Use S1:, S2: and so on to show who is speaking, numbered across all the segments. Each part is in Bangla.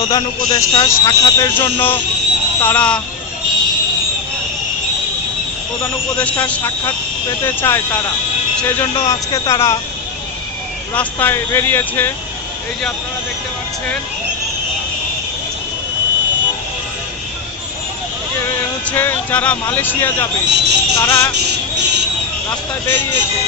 S1: প্রধান উপদেষ্টার সাক্ষাতের জন্য তারা প্রধান উপদেষ্টার সাক্ষাৎ পেতে চায় তারা। সেজন্য আজকে তারা রাস্তায় বেরিয়েছে। এই যে আপনারা দেখতে পাচ্ছেন হচ্ছে যারা মালয়েশিয়া যাবে, তারা রাস্তায় বেরিয়েছে।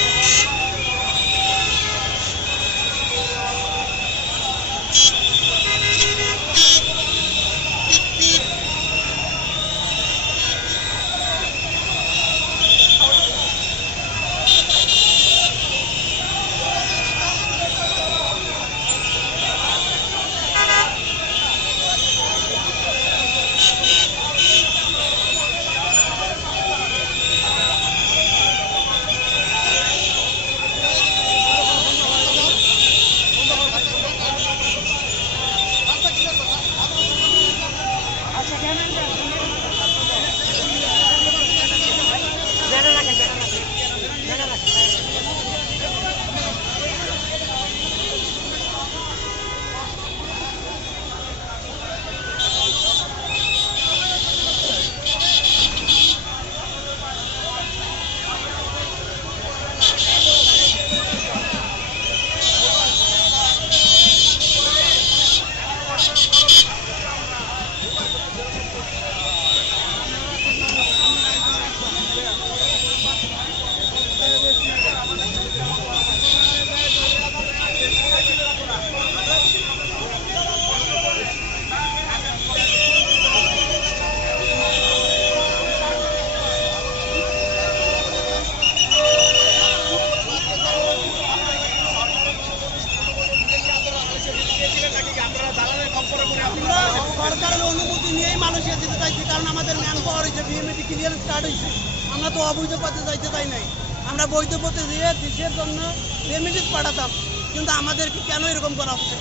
S2: মালয়েশিয়া যেতে চাইছি কারণ আমাদের ম্যান পাওয়ার হয়েছে বিএমএটি ক্লিয়ার স্টার্ট হয়েছে আমরা তো অবৈধ পথে যাইতে চাই নাই। আমরা বৈধ পথে দিয়ে দেশের জন্য রেমিডিস পাঠাতাম কিন্তু আমাদেরকে কেন এরকম করা হচ্ছে?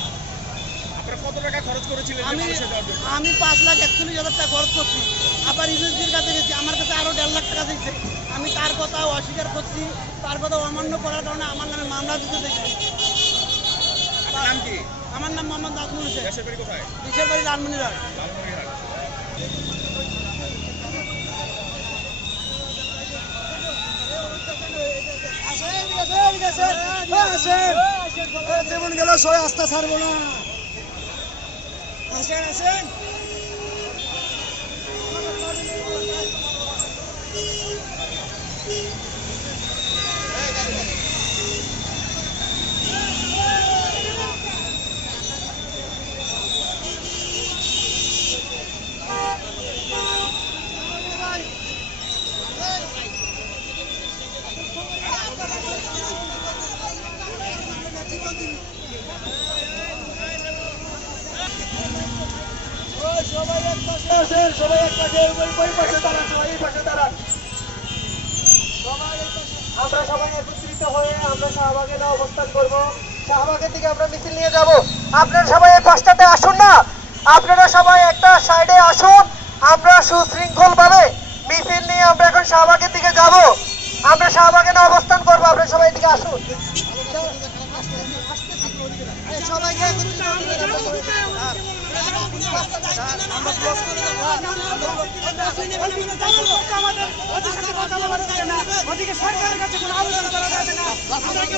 S3: কত টাকা খরচ করেছিলেন
S2: আমি? আমি পাঁচ লাখ একচল্লিশ হাজার টাকা খরচ করছি। আবার ইউনিভার্সিটির কাছে গেছি আমার কাছে আরও দেড় লাখ টাকা দিচ্ছে আমি তার কথা অস্বীকার করছি তার কথা অমান্য করার কারণে আমার নামে মামলা দিতে
S3: আপনার
S2: আমার নাম মোহাম্মদ নাজমুল হোসেন।
S3: দেশের বাড়ি
S2: লালমনিরহাট। যেমন গেল সবাই আস্থা ছাড়বো না আসেন আসেন। সবাই। আমরা শাহবাগের দিকে নিয়ে যাব আপনারা সবাই এই আসুন না। আপনারা সবাই একটা সাইডে আসুন। আমরা সুশৃঙ্খল ভাবে মিছিল নিয়ে আমরা এখন শাহবাগের দিকে যাব। আমরা শাহবাগে অবস্থান করব। আপনারা সবাই এদিকে আসুন। সবাইকে একত্রিত
S4: ওদিকে সরকারের কাছে কোনো আবেদন করা যাবে না। আমরা কি